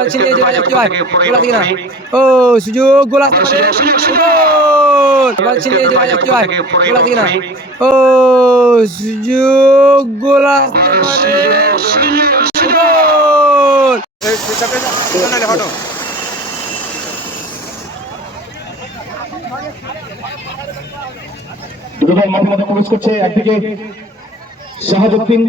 বল ছিনিয়ে যে কি হয় গোল আছে কিনা ও সুযোগ গোল আসতে পারে গোল বল ছিনিয়ে যে কি হয় গোল আছে কিনা ও সুযোগ গোল আসতে পারে গোল দুটো দল মাঠের মধ্যে প্রবেশ করছে। একদিকে শাহাবুদ্দিন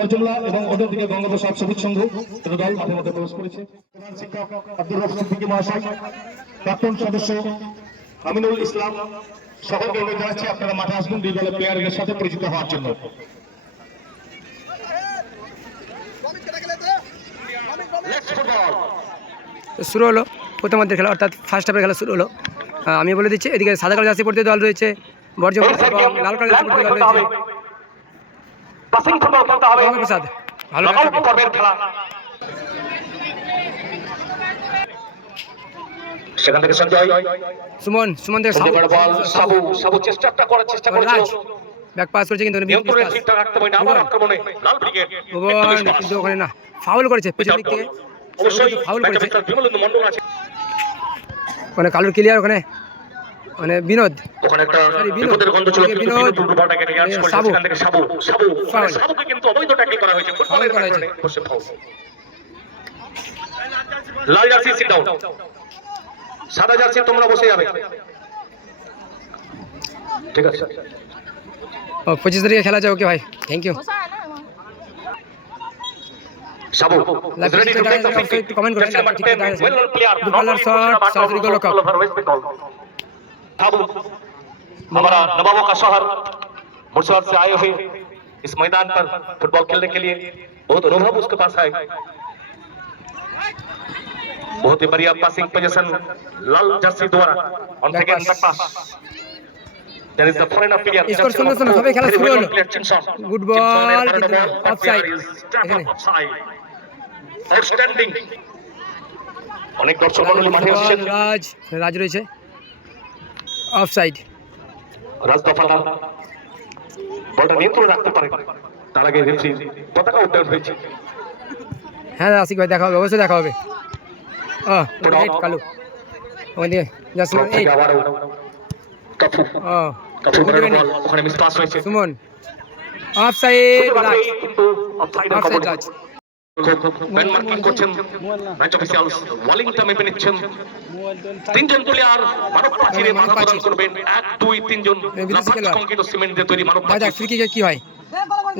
বজুল্লাহ এবং অন্যদিকে বঙ্গোপসাগর সবুজ সংঘ দুটো দল মাঠের মধ্যে প্রবেশ করেছে। প্রধান শিক্ষক আব্দুর রব সিদ্দিকী মহাশয়, প্রাক্তন সদস্য আমিনুল ইসলাম সকলকে অনুরোধ জানাচ্ছি আপনারা মাঠে আসবেন দুই দলের প্লেয়ারদের সাথে পরিচিত হওয়ার জন্য। শুরু হলো প্রথমার্ধের খেলা, অর্থাৎ ফার্স্ট হাফের খেলা শুরু হলো। আমি বলে দিচ্ছি, এদিকে সাদা কালার জার্সি পড়তে দল রয়েছে বর্জমান এবং লাল কালার জার্সি পড়তে দল রয়েছে প্রসাদ। ভালো সেখান থেকে সঞ্জয় সুমন থেকে সাবু চেষ্টা করেছে ব্যাক পাস করেছে কিন্তু কিন্তু ওখানে না ফাউল করেছে পেছন দিক থেকে ফাউল করেছে ওখানে কালুর ক্লিয়ার ওখানে মানে বিনোদ সাদা জার্সি তোমরা বসে যাবে, ঠিক আছে? 25 তারিখে খেলা যায়। ওকে ভাই, থ্যাংক ইউ। সাবু ready to take the free kick, comment করেন well player দুপালার শট সরাসরি গোল লক্ষ্য। साबू हमारा नवाबों का शहर मुर्शिदाबाद से आए हुए इस मैदान पर फुटबॉल खेलने के लिए बहुत अनुभव उसके पास है। बहुत ही बढ़िया पासिंग पोजीशन लाल जर्सी द्वारा on second back pass there is the foreigner player score শুনে সবাই খেলা শুরু হলো। গুড বল অফসাইড এখানে আউটস্ট্যান্ডিং অনেক দর্শক মণ্ডলী মাঠে আসছেন। রাজ রয়েছে অফসাইড। রাজ দফাদার বলটা নিয়ন্ত্রণ রাখতে পারে, তার আগে রেফারি পতাকা উত্তোলন হয়েছে। হ্যাঁ আশিক ভাই দেখা হবে, অবশ্যই দেখা হবে। কালু ওখানে জাসমান এই কাফু ওখানে মিস পাস হয়েছে। সুমন অফসাইড রাজ অফসাইড রাজ ব্যান মার্কিং করছেন ম্যাচ অফিশিয়ালস। ওয়ালিংটন মেপে নিচ্ছেন তিনজন প্লেয়ার মানব পাচিরে মাথা প্রদান করবেন। 1 2 3 জন কংক্রিট ও সিমেন্ট দিয়ে তৈরি মানব পাচির। ফ্রি কিকে কি হয়,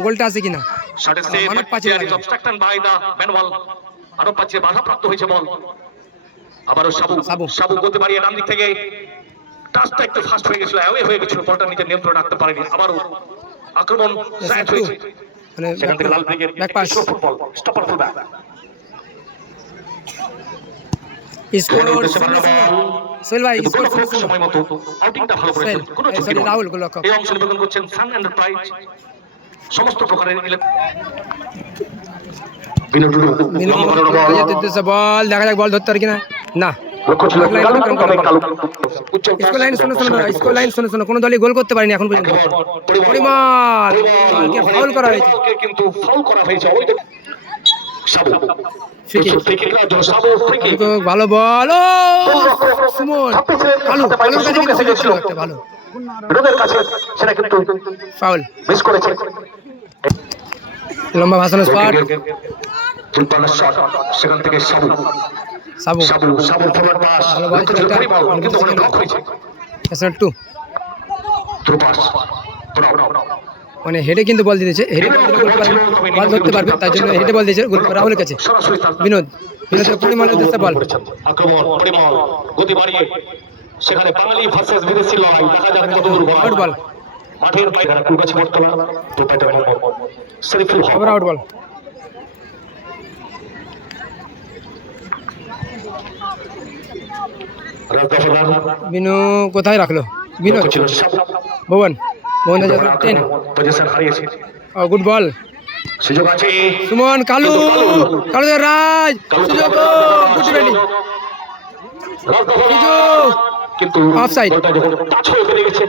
গোলটা আছে কিনা? শটে সেভ মানব পাচির is obstruction by the man wall. মানব পাচিরে বাধাপ্রাপ্ত হয়েছে বল। আবারও সাবু গতি বাড়িয়ে ডান দিক থেকে টাচটা একটু ফাস্ট হয়ে গেছিল, অ্যাওয়ে হয়ে গেছিল, বলটা নিজে নিয়ন্ত্রণ রাখতে পারেনি। আবারও আক্রমণ স্যাট হয়েছে সেখান থেকে লাল brigade back pass football stopper full back score Sohel ভাই স্কোর সময় মতো আউটিংটা ভালো করেছেন, কোনো ঝুঁকি নেই। রাহুল গোল লক্ষ্য। এই অংশ নিবেদন করছেন সান এন্টারপ্রাইজ সমস্ত প্রকারের বল দেখা যাক বল ধরতে পারে কিনা না। কোন দলই গোল করতে পারেনি এখন পর্যন্ত। পরিমাণ ফাউল করা হয়েছে কিন্তু ফাউল করা হয়েছে ভালো বল সুমন কালু কালুর কাছে কিন্তু সুযোগ ছিল একটা ভালো ফাউল মিস করেছে। লম্বা ভাষণের স্পট সেখান থেকে সাবু ফরওয়ার্ড পাস কিন্তু ওখানে ব্লক হয়েছে। টু মানে হেডে কিন্তু বল দিয়েছে, হেডে বল ধরতে পারবে তার জন্য হেডে বল দিয়েছে রাহুলের কাছে। বিনোদের পরিমাণ বল আক্রমণ পরিমল গতি বাড়িয়ে সেখানে বাঙালি ভার্সেস বিদেশি লড়াই দেখা যাক কত দূর আউট বল মাঠের বাইরে কুলগাছি বর্তমান তো পেটা শরীফুল আবার আউট বল। বিনু কোথায় রাখলো? বিনু ভুবন 10 পজিশন হারিয়েছে। গুড বল সুযোগ আছে সুমন কালু রাজ সুযোগ গুড ব্যাটিং সুযোগ কিন্তু অফসাইড। টাচ হয়ে বেরিয়ে গেছে।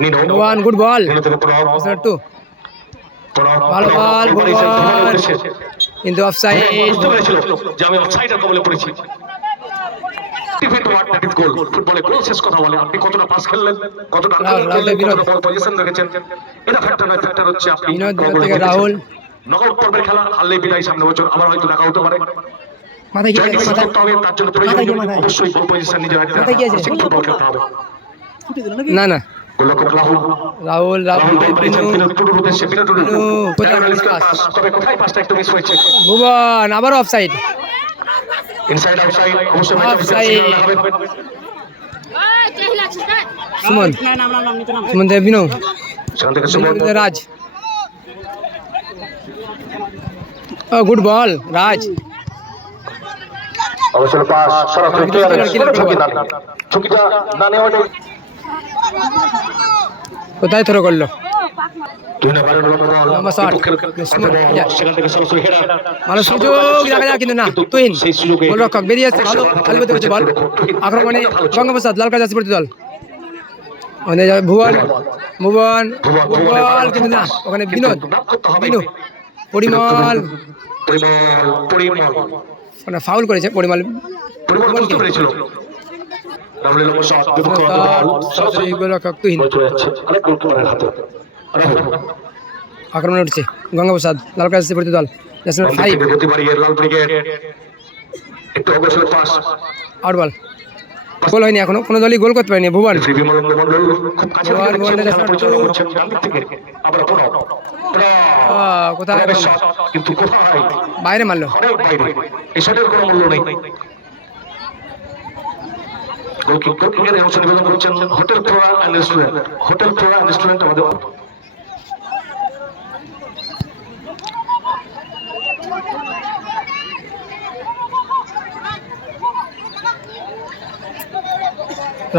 নিনো ভুবন গুড বল নিনো থেকে প্রণব টু প্রণব ভালো বল ভুবন কিন্তু অফসাইড বুঝতে পেরেছিল যে আমি অফসাইডের কবলে পড়েছি ডিফেন্ড ওয়ার্ড দ্যাট ইজ গোল ফুটবলে গোল শেষ কথা বলে আপনি কতটা পাস খেললেন কতটা আক্রমণ করলেন কতটা বল পজিশন রেখেছেন এটা ফ্যাক্টর নয় ফ্যাক্টর হচ্ছে আপনি বিনোদ থেকে রাহুল নকআউট পর্বের খেলা হারলে বিদায় সামনে বছর আবার হয়তো দেখা হতে পারে মাথায় কি জয়কে আছে সিদ্ধ করতে হবে তার জন্য প্রয়োজন অবশ্যই গোল পজিশন নিজে রাখতে হবে ফুটবল খেলতে হবে না না গোলরক্ষক রাহুল রাহুল রাহুল রাহুল বল পেয়েছেন বিনোদ টুডুর উদ্দেশ্যে বিনোদ টুডু কোথায় পাস তবে কোথায় পাসটা একটু মিস হয়েছে ভুবন আবার অফসাইড ইনসাইড আউটসাইড অবশ্যই ম্যাচ Offside. হবে সুমন সুমন দেব বিনো সেখান থেকে সুমন রাজ ও গুড বল রাজ অবশ্যই পাস সরাসরি ঝুঁকিটা না নেওয়াটাই কোথায় থ্রো করলো দুই নম্বরের বল লম্বা শট সেখান থেকে সরাসরি হেডার ভালো সুযোগ দেখা যায় কিন্তু না তুহিন গোলরক্ষক বেরিয়ে আসছে ভালো খালি পেতে হচ্ছে বল আক্রমণে গঙ্গাপ্রসাদ লাল কাজ আছে প্রতিদল ওখানে যাবে ভুবন ভুবন বল কিন্তু না ওখানে বিনোদ বিনু পরিমল ওখানে ফাউল করেছে পরিমল বুঝতে পেরেছিল রাহুলের লম্বা শট বিপক্ষ বল সরাসরি গোলরক্ষক তুহিন চলে যাচ্ছে আরেক গোলকিপারের হাতে রাহুল আক্রমণে উঠছে গঙ্গাপ্রসাদ লাল কাজ আছে প্রতিদল ন্যাশনাল 5 গতি বাড়িয়ে লাল ব্রিগেড একটু অগ্রসর পাস আউট বল গোল হয়নি এখনো কোনো দলই গোল করতে পারেনি ভুবন বিমল মন্ডল খুব কাছে ভুবন মন্ডল পরিচালনা করছেন ডান দিক থেকে আবার প্রণব কোথায় কিন্তু কোথায় বাইরে মারলো অনেক বাইরে এই শটের কোনো মূল্য নেই গোলকিপারের অংশ নিবেদন করছেন hotel Flora and restaurant hotel Flora and restaurant আমাদের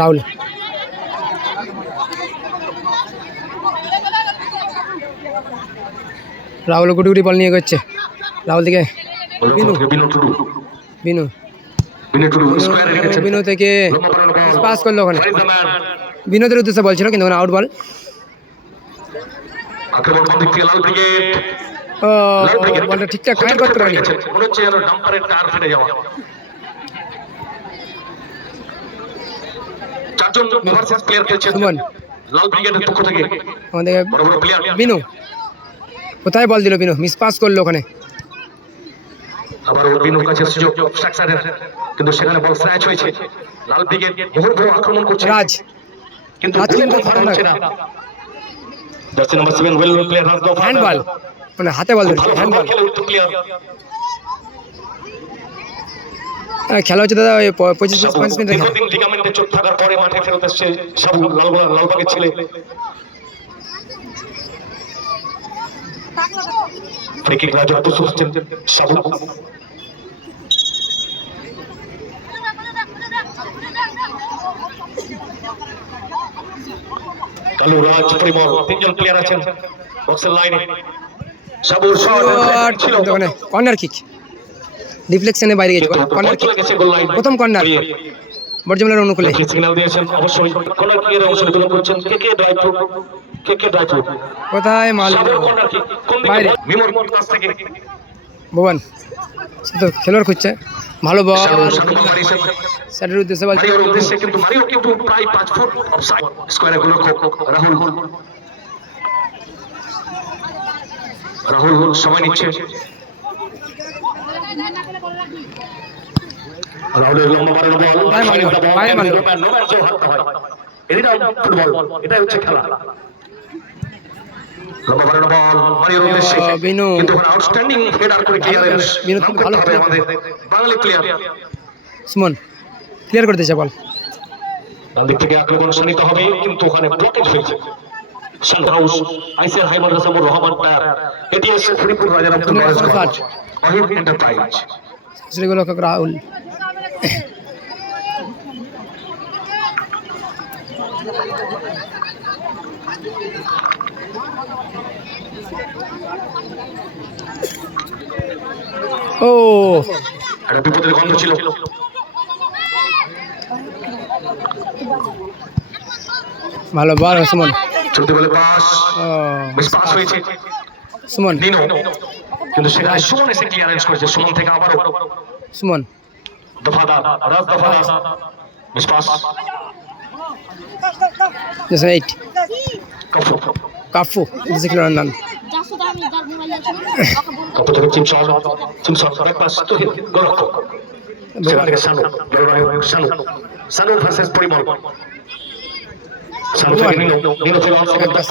রাহুল রাহুল গুটি গুটি বল নিয়ে করছে রাহুল থেকে বিনু বিনু বিনু থেকে পাস করলো ওখানে বিনোদের উদ্দেশ্যে বলছিল কিন্তু ওখানে আউট বল ও বলটা ঠিকঠাক কানেক্ট করতে পারেনি মনে হচ্ছে যেন ডাম্পারের টায়ার ফেটে যাওয়া চারজন ওভারসিজ প্লেয়ার খেলছেন সুমন লাল ব্রিগেডের পক্ষ থেকে আমাদের বড় বড় প্লেয়ার বিনু কোথায় বল দিল বিনু মিস পাস করলো ওখানে আবার বিনুর কাছে সুযোগ স্ট্রাকচারের কিন্তু সেখানে বল স্র্যাচ হয়েছে লাল ব্রিগেড মুহুর্মুহু আক্রমণ করছে রাজ কিন্তু রাজ কিন্তু খারাপ হচ্ছে না জার্সি নাম্বার 7 ওয়েল প্লেয়ার রাজদা হ্যান্ড বল মানে হাতে বল ধরেছে হ্যান্ড বল খেলে উত্তর প্লেয়ার খেলা হচ্ছে দাদা ওই 25 মিনিট দীর্ঘদিন লিগামেন্টে চোট থাকার পরে মাঠে ফেরত এসেছে সাবু লালবাগের ছেলে ফ্রিকিক রাজা প্রস্তুত হচ্ছেন সাবু কালু রাজ পরিমল তিনজন প্লেয়ার আছেন বক্সের লাইনে সাবুর শট ছিল ওখানে কর্নার কিক ডিফ্লেকশনে বাইরে গেছে কর্নার কিক প্রথম কর্নার বর্জমলার অনুকূলে সিগন্যাল দিয়েছেন অবশ্যই কর্নার কিকের অংশ নিবেদন করছেন কে ড্রাইভ কোথায় মাল বাইরে মিমোর কাছ থেকে ভুবন তো খেলোয়াড় খুঁজছে ভালো বল স্যারের উদ্দেশ্যে বল মারিওর উদ্দেশ্যে কিন্তু মারিও কিন্তু প্রায় 5 ফুট অফসাইড স্কয়ারে গোলরক্ষক রাহুল সময় নিচ্ছে রাহুলের লম্বা মারার বল বাইরে মারলো এটা ফুটবল এটাই হচ্ছে খেলা লম্বা মারার বল মারিওর উদ্দেশ্যে বিনু কিন্তু আউটস্ট্যান্ডিং হেডার করে ক্লিয়ারেন্স বিনু খুব ভালো আমাদের বাঙালি প্লেয়ার সুমন ক্লিয়ার করে দিয়েছে বল ডান দিক থেকে আক্রমণ শুনিতে হবে কিন্তু ওখানে ব্লকেজ হয়েছে শান্ত হাউস আইসিআর হাই মাদ্রাসামুর রহমান টায়ার এটিএস ফরিদপুর রাজার আব্দুল ওয়ারিস অহিদ এন্টারপ্রাইজ শ্রী গোলরক্ষক রাহুল ও একটা বিপদের গন্ধ ছিল ভালো বল সুমন চলতে বলে পাস, বেশ পাস হয়েছে সুমন নিনো, কিন্তু সেখানে সুমন এসে ক্লিয়ারেন্স করেছে। সুমন থেকে আবারও সুমন দফাদার, রাজ দফাদার, বেশ পাস, 8 কাফু খেলোয়াড় নাম কত থেকে চিমসন, চিমসন ব্যাক পাস তো গোলরক্ষক, সেখান থেকে সানু, সানু, সানু ভার্সেস পরিমল, সানু থেকে নিনো, নিনো থেকে সেকেন্ড পাস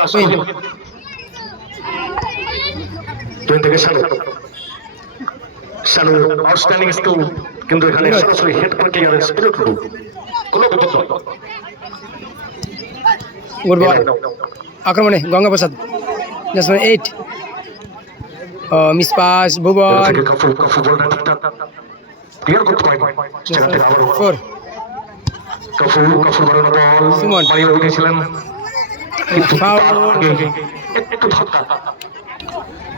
দুই থেকে সানু, সানু আউটস্ট্যান্ডিং স্কিল, কিন্তু এখানে সরাসরি হেড করে ক্লিয়ারেন্স বিরুদ্ধ কোনো বিপদ নয়। গুড বল আক্রমণে গঙ্গা প্রসাদ 8 মিস পাস ভুবন থেকে কাফু, কাফু বলটা ঠিকঠাক ক্লিয়ার করতে পারেনি, সেখান থেকে আবারও 4 কাফু, কাফু বাড়ানো বল সুমন। মারিয়ে উঠেছিলেন, কিন্তু ফাউল আগে একটু ধাক্কা,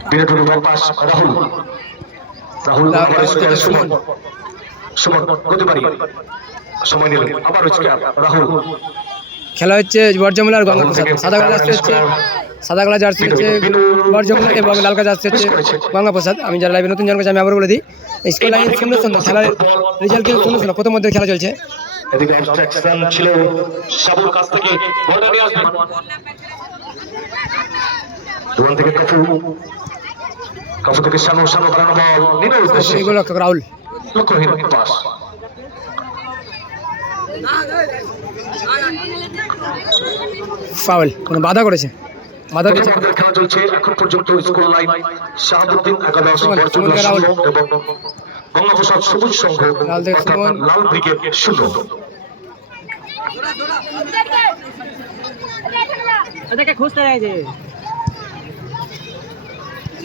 বিরাট বল পাস রাহুল, রাহুল আবার স্কোয়ার সুমন, সুমন গতি বাড়িয়ে সময় নিলেন, আবার স্কোয়ার রাহুল, খেলা হচ্ছে বর্জমুলা আর গঙ্গা প্রসাদ। সাদা কালার জার্সি হচ্ছে সাদা কালার জার্সি হচ্ছে বর্জমুলা এবং লাল কালার জার্সি হচ্ছে গঙ্গা প্রসাদ। আমি যারা লাইভে নতুন জন করছি আমি আবার বলে দিই, স্কোর লাইন 0-0, খেলার রেজাল্ট কিন্তু 0-0, প্রথম মধ্যে খেলা চলছে। এদিকে অবস্ট্রাকশন ছিল সাবুর কাছ থেকে, বলটা নিয়ে আসবেন ওখান থেকে কাফু, কাফু থেকে শানু, শানু বাড়ানো বল নিনোর উদ্দেশ্যে, সেই গোলরক্ষক রাহুল লক্ষ্যহীন পাস, ফাউল, কোনো বাধা করেছে, বাধা দিয়েছে আমাদের খেলা চলছে এখন পর্যন্ত। স্কোর লাইন শাহাবুদ্দিন একাদশ, সুমন, বরজুমলা সুমনকে রাহুল। 0 এবং গঙ্গাপ্রসাদ সবুজ সংঘ লাল থেকে অর্থাৎ সুমন। লাল ব্রিগেড 0।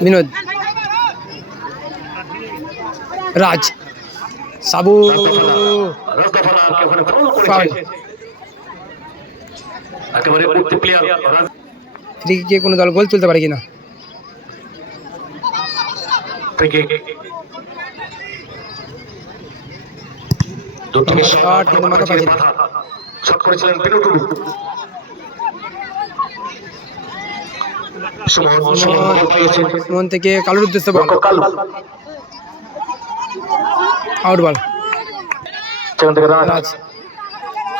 বিনোদ রাজ সাবু রাজদাফালারকে ওখানে ফাউল ফাউল, করেছে, একেবারে উঠতে প্লেয়ার রাজ ফ্রি কিকে কোনো দল গোল তুলতে পারে কিনা। থেকে দূর থেকে শট কিন্তু মাথা পাচ্ছে না। শট করেছিলেন পিনুটু, সুমন, সুমন বল পাইয়েছে, সুমন থেকে কালুর উদ্দেশ্যে বল, কাল আউট বল, সেখান থেকে রাজ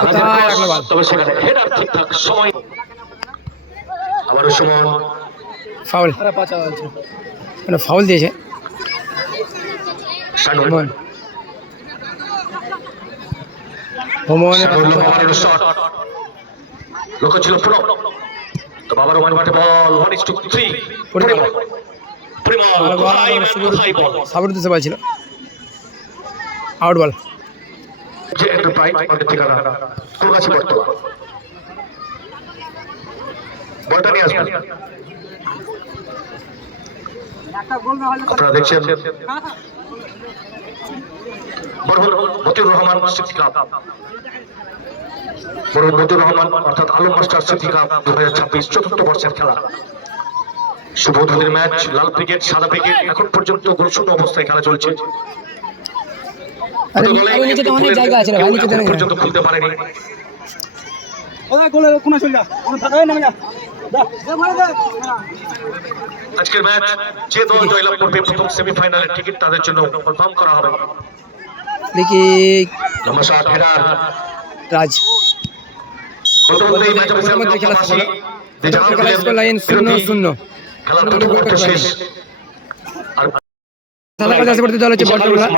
কোথায় রাখলো বল, তবে সেখানে হেডার ঠিকঠাক সময়, আবারও সুমন, ফাউল, মানে ফাউল দিয়েছে শানু, ভুবন, ভুবন শানুর শট, লক্ষ্য ছিল প্রণব, তো বাবার ওয়ান বাটে বল 1:3, পরিমল, পরিমল কোথায় বল, সাবুর উদ্দেশ্যে বল ছিল, আউট বল, যে এন্টারপ্রাইজ আমাদের ঠিকানা কলকাতা বর্তমান, বলটা নিয়ে আসবেন, আপনারা দেখছেন মতিউর রহমান স্মৃতি কাপ, মতিউর রহমান অর্থাৎ আলম মাস্টার স্মৃতি কাপ 2026 চতুর্থ বর্ষের খেলা, শুভ উদ্বোধনের ম্যাচ, লাল ব্রিগেড সাদা ব্রিগেড এখন পর্যন্ত গোলশূন্য অবস্থায় খেলা চলছে। আরে নিচে তো অনেক জায়গা আছে রে ভাই, নিচে তো এখন পর্যন্ত খুলতে পারেনি। আজকের ম্যাচ যে দল জয়লাভ করবে প্রথম সেমিফাইনালের টিকিট তাদের জন্য কনফার্ম করা হবে। দেখি নমস্কার হেডার রাজ প্রথমত এই ম্যাচ মধ্যে খেলা অবশ্যই হলো, খেলা স্কোর লাইন 0-0, খেলা প্রথম শেষ, আর সাদা কালার জার্সি পড়তে দল হচ্ছে বর্জমুলা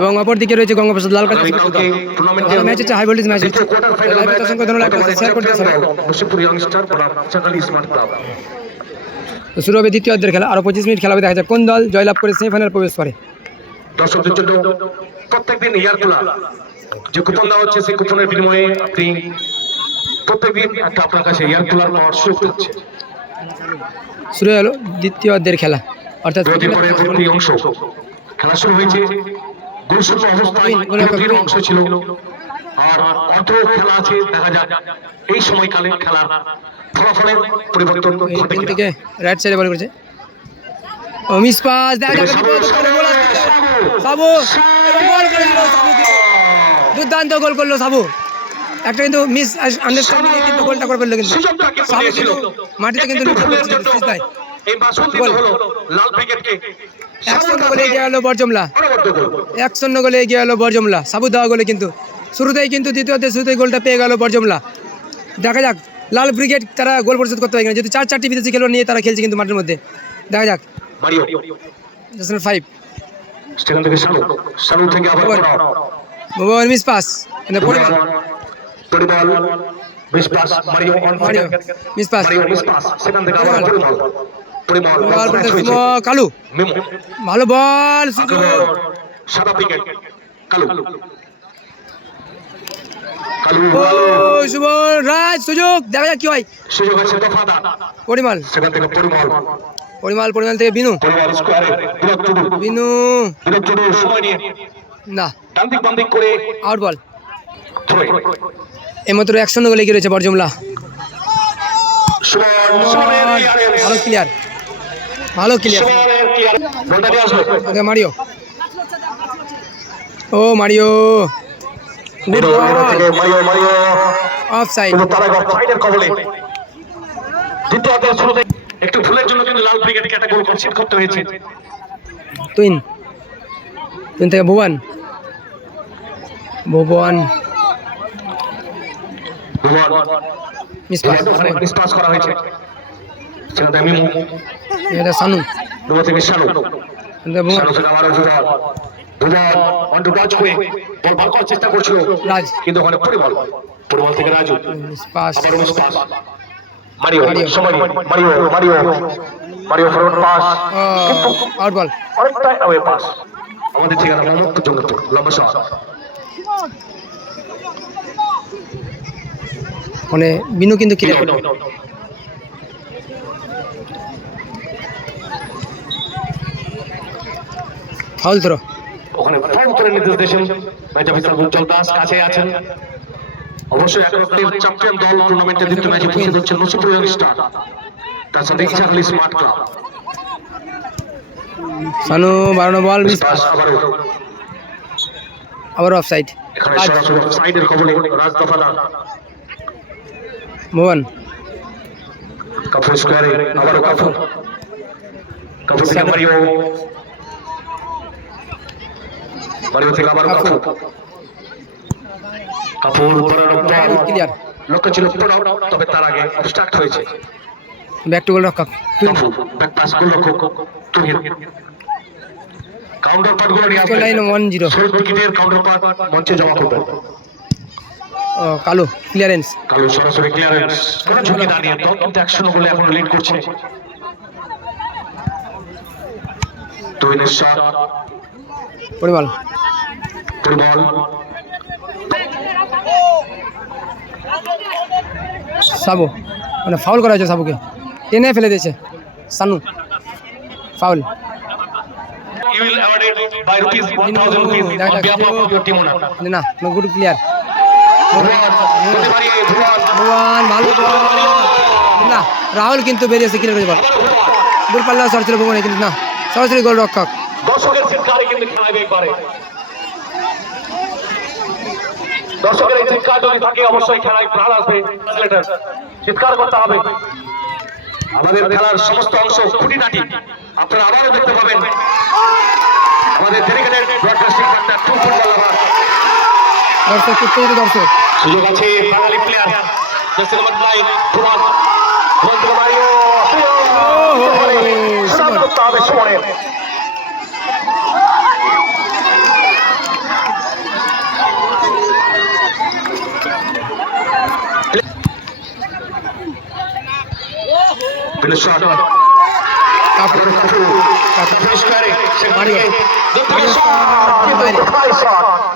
এবং অপরদিকে রয়েছে গঙ্গা প্রসাদ লাল কালার জার্সি পড়তে দল। টুর্নামেন্টের ম্যাচ হচ্ছে হাই ভোল্টেজ ম্যাচ হচ্ছে, কোয়ার্টার ফাইনাল লাইভে অসংখ্য ধন্যবাদ, শেয়ার করতে সবাই। মুশিপুর ইয়াংস্টার বনাম চাকালি স্মার্ট ক্লাব। তো শুরু হবে দ্বিতীয় অর্ধের খেলা, আরো 25 মিনিট খেলা হবে, দেখা যাক কোন দল জয়লাভ করে সেমিফাইনাল প্রবেশ করে। দর্শকদের জন্য প্রত্যেকদিন ইয়ারকুলা যে কুপন দেওয়া হচ্ছে সেই কুপনের বিনিময়ে আপনি প্রত্যেকদিন একটা আপনার কাছে ইয়ারকুলার পাওয়ার সুযোগ থাকছে। শুরু হলো দ্বিতীয় অর্ধের খেলা, অর্থাৎ বিরতির পরে পরবর্তী অংশ খেলা শুরু হয়েছে, গোলশূন্য অবস্থায় বিরতির অংশ ছিল, আর অর্ধ খেলা আছে, দেখা যাক এই সময়কালে খেলার ফলাফলের পরিবর্তন ঘটে তিন কিনা। থেকে রাইট সাইডে বল করেছে, ও মিস পাস, দেখা যাক সাবু এবং গোল করে দিল সাবুকে, দুর্দান্ত গোল করলো সাবু, একটা কিন্তু মিস আন্ডারস্ট্যান্ডিং কিন্তু গোলটা করে ফেললো কিন্তু সুযোগটা কিন্তু সাবু দিয়েছিল। কিন্তু মাটিতে কিন্তু একটু লুটিয়ে ভুলের পড়ছিল জন্য সিজদায়। এই বাসন দিতে গোল। হলো লাল ব্রিগেডকে। 1-0 গোলে এগিয়ে গেল বরজমলা। অনবদ্য গোল। 1-0 গোলে এগিয়ে গেল বরজমলা। সাবু দেওয়া গোলে কিন্তু শুরুতেই কিন্তু দ্বিতীয়তে শুরুতেই গোলটা পেয়ে গেল বরজমলা। দেখা যাক লাল ব্রিগেড তারা গোল পরিশোধ করতে পারে কিনা, যেহেতু 4-4টি বিদেশি খেলোয়াড় নিয়ে তারা খেলছে কিন্তু মাঠের মধ্যে। দেখা যাক মারিও 5 সেখান থেকে শানু থেকে আবার ভুবন। ভুবন মিস পাস মানে পরিমাণ Parimal miss pass Mario on Mario miss pass Mario miss pass সেখান থেকে আবার পরিমল বল কালু মেমো ভালো বল সুযোগ সাদা উইকেট কালু কালু ও সুবল রাজ সুযোগ দেখা যাক কি হয়। সুযোগ আছে দফাদার পরিমাল সেখান থেকে পরিমাল থেকে বিনু পরিমল স্কোয়ারে বিনু বিরক্ত সময় নিয়ে না ডান দিক বাম দিক করে আউট বল। থ্রো এইমাত্র 1-0 গোলে এগিয়ে রয়েছে বরজমলা। সুমনের ক্লিয়ারেন্স ভালো ক্লিয়ার সুমনের ক্লিয়ার বলটা দিয়ে আসলো ওকে মারিও ও Mario good ball Mario off side. কিন্তু তারা সাইডের কবলে দ্বিতীয়ার্ধের শুরুতে একটু ভুলের জন্য কিন্তু লাল ব্রিগেডকে একটা গোল কনসিড করতে হয়েছে। টুইন থেকে ভুবন মিস পাস মিস পাস করা হয়েছে সেখান থেকে মিমু এটা সানু দুটো থেকে শানু ভুবন শানু থেকে আবারও দুজন অন টু টাচ করে বল বার করার চেষ্টা করছিল রাজ কিন্তু ওখানে পরিমল থেকে রাজু মিস পাস আবারও মিস পাস মারিও সময় মারিও ফরওয়ার্ড পাস আউট বল অনেকটা অ্যাওয়ে পাস আমাদের ঠিকানা মোহাম্মদপুর জঙ্গলপুর লম্বা শট মানে বিনু কিন্তু ক্লিয়ার ফাউল থ্রো ওখানে ফাউল করে নির্দেশ দিয়েছেন ম্যাচ অফিসার উজ্জ্বল দাস কাছে আছেন। অবশ্যই একাডেমির চ্যাম্পিয়ন দল টুর্নামেন্টের দ্বিতীয় ম্যাচে উপস্থিত হচ্ছেন নসিপুর স্টার তার সাথে Ichhakhali smart club. Sanu 12 ball miss pass আবার অফ সাইড। এখানে সরাসরি সাইডের কবলে রাজ দফাদার ভুবন কাপুর স্কোয়ারে আবারও কাপুর থেকে মারিও থেকে আবারও কাপুর ক্লিয়ার লক্ষ্য ছিল পড়াও তবে তার আগে অবস্ট্রাক্ট হয়েছে। ব্যাক টু গোল রক্ষক ব্যাক পাস গোলরক্ষক তুহিন কাউন্টার পার্ট গুলো নিয়ে স্কোর লাইন 1-0 শহীদ উইকেটের কাউন্টার পার্ট মঞ্চে জমা করবেন। ও কালু ক্লিয়ারেন্স কালু সরাসরি ক্লিয়ারেন্স কোন ঝুঁকি না নিয়ে দল কিন্তু 1-0 গোলে এখন লিড করছে। তুহিনের শট পরিমাল সাবু মানে ফাউল করা হয়েছে, সাবুকে টেনে ফেলে দিয়েছে Sanu, foul. You will awarded by rupees 1000 rupees on behalf of your team owner. না গুড ক্লিয়ার ভুবন ভালো না, রাহুল কিন্তু বেরিয়েছে ক্লিয়ার করে বল, দূর পাল্লা সরাসরি ভুবনে কিন্তু না, সরাসরি গোল রক্ষক। দর্শকের চিৎকারে কিন্তু খেলা বের করে, দর্শকের এই চিৎকার যদি থাকে অবশ্যই খেলায় প্রাণ আসবে। চিৎকার করতে হবে। আমাদের খেলার সমস্ত অংশ খুঁটিনাটি আপনারা আবারও দেখতে পাবেন আমাদের dedicated broadcasting partner two football লাভার। দর্শক উত্তেজিত দর্শক, সুযোগ আছে বাঙালি প্লেয়ার জার্সি নাম্বার 9 ভুবন থেকে মারিও সুমন করতে হবে সুমনের।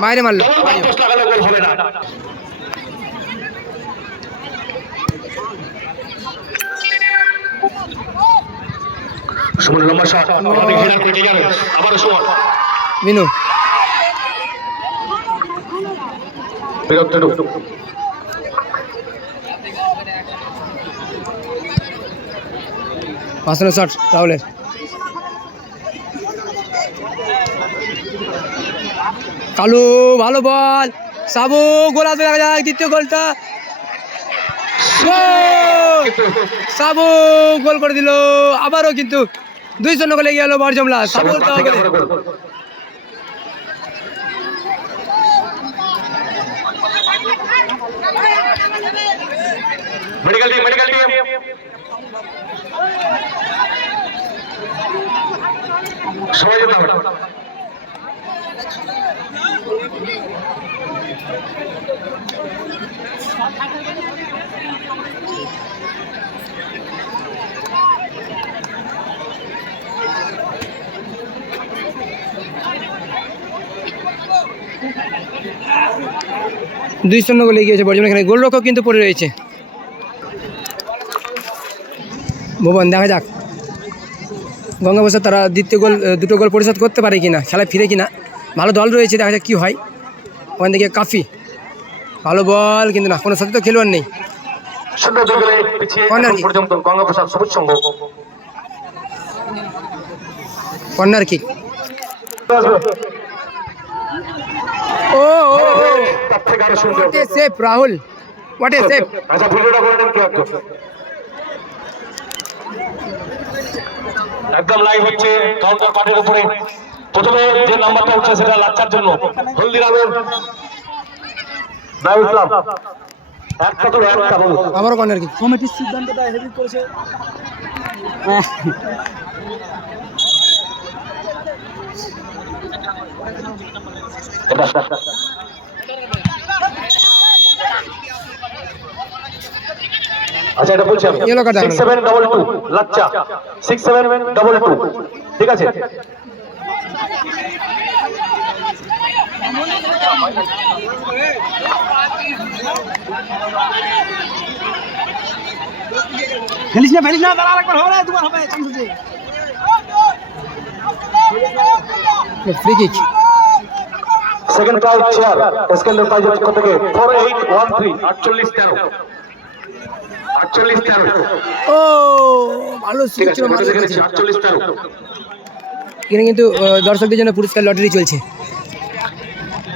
বাইরে মারলো সুমন লম্বা শট, আবারও সুমন বিনু পাঁচটা শট রাহুলের, কালু ভালো বল, সাবু গোল আসবে, দেখা যাক দ্বিতীয় গোলটা। সাবু গোল করে দিল, আবারও কিন্তু 2-0 গোলে গেল বরজমলা। সাবু মেডিকেল টিম সবাই যেতে হবে। 2-0 গোলে গিয়েছে বর্জমলা। এখানে গোলরক্ষক কিন্তু পড়ে রয়েছে ভুবন। দেখা যাক গঙ্গাপ্রসাদ তারা দুটো গোল পরিশোধ করতে পারে কিনা, খেলায় ফিরে কিনা। ভালো দল রয়েছে, দেখা যাক কী হয়। ওখান থেকে কাফি ভালো বল, কিন্তু না, কোনো সাথে তো খেলোয়াড় নেই। Corner kick. Oh what a save Rahul, what a save. একদম লাইভ হচ্ছে কাউন্টার পার্টের উপরে। প্রথমে যে নাম্বারটা উঠছে সেটা লাচ্চার জন্য হলদিরামের ইসলাম। আবারও কর্নার কিক। কমিটির সিদ্ধান্তটা হেভি করেছে। আচ্ছা, এটা বলছি আমি 6722 লাচ্চা 6722, ঠিক আছে? ফেলিস না, দাঁড়া, আরেকবার হবে, দুবার হবে, চান্স আছে। Free kick. Second prize chair স্ক্যান্ডার প্রাইজ কত থেকে 4813 4813 4813। ও ভালো সুযোগ ছিল, মাঠে লেগেছে। 4813। এখানে কিন্তু দর্শকদের জন্য পুরস্কার লটারি চলছে।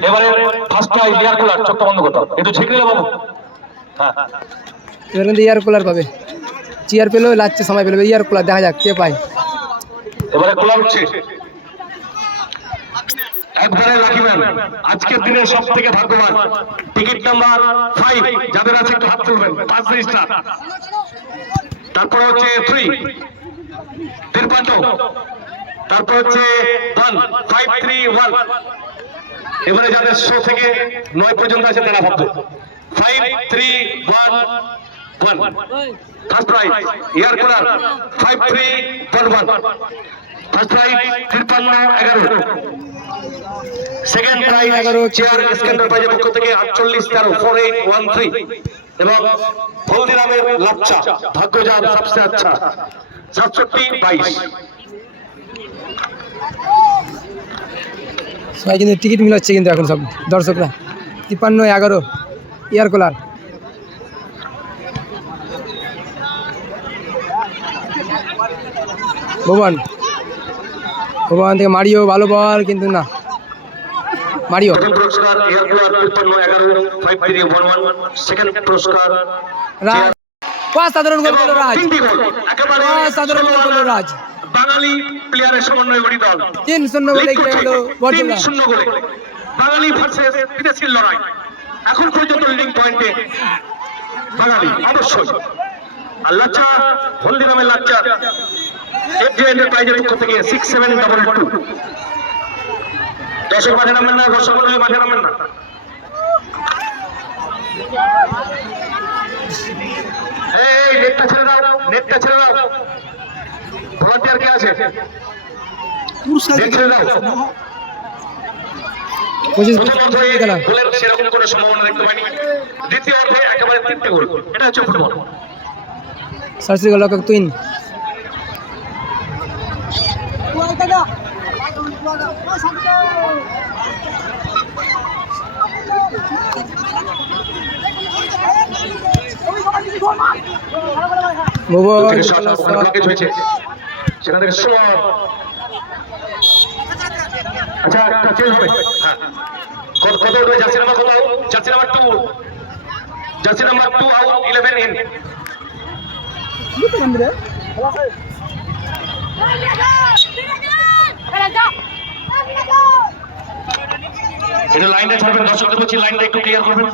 এবারে ফার্স্ট প্রাইজ এয়ার কুলার। চোখটা বন্ধ করো, একটু ঝেঁকলে বাবু। হ্যাঁ, এবার কিন্তু এয়ার কুলার পাবে। চেয়ার পেলেও লাচ্ছে সময় পেলে এয়ার কুলার, দেখা যাক কে পায়। এবারে কুলার হচ্ছে একবারে রাখিবেন আজকের দিনে সব থেকে ভাগ্যবান। টিকিট নাম্বার 5 যাদের আছে একটু হাত তুলবেন, 5 রেজিস্টার। তারপর হচ্ছে 3 তিরপাটো, তারপর হচ্ছে 1531। এবারে যাদের 100 থেকে 9 পর্যন্ত আছে তারা ভাববে 5311। First prize air cooler 5311। First prize 5311। Second prize 11 chair স্ক্যান্ডার প্রাইজের পক্ষ থেকে 4813 4813। এবং হলদিরামের লাচ্চা ভাগ্যজান সবচেয়ে আচ্ছা 6722। সবাই কিন্তু টিকিট মিলাচ্ছে কিন্তু এখন সব দর্শকরা। 5311 এয়ার কুলার। ভুবন থেকে মারিও, ভালো বল, কিন্তু না। মারিও প্রথম পুরস্কার এয়ার কুলার 5311 5311। সেকেন্ড পুরস্কার রাজ। অসাধারণ গোল করলো রাজ, একেবারে অসাধারণ গোল করলো রাজ। বাঙালি প্লেয়ারের সমন্বয়ে গঠিত দল 3-0 গোলে গিয়ে হলো বরজমলা। 3-0 গোলে বাঙালি ভার্সেস বিদেশির লড়াই। এখন পর্যন্ত লিডিং পয়েন্টে বাঙালি অবশ্যই। আর লাচ্চা হলদিরামের লাচ্চা এফজে এন্টারপ্রাইজের পক্ষ থেকে 6722। দর্শক মাঠে নামবেন না, দর্শক মাঠে নামবেন না। এই নেটটা ছেড়ে দাও, নেটটা ছেড়ে দাও। ভলান্টিয়ার কে আছে? নেট ছেড়ে দাও। প্রথম অর্ধে গোলের সেরকম কোনো সম্ভাবনা দেখতে পাইনি। দ্বিতীয় অর্ধে একেবারে 3টে গোল। এটা হচ্ছে ফুটবল। সার্সি গোলরক্ষক তুইন। সেখান থেকে আচ্ছা, একটা চেঞ্জ হবে। হ্যাঁ, কত উঠবে জার্সি নাম্বার কত out jersey number 2 out 11 in এটা লাইনটা ছাড়বেন দর্শকদের বলছি লাইনটা একটু ক্লিয়ার করবেন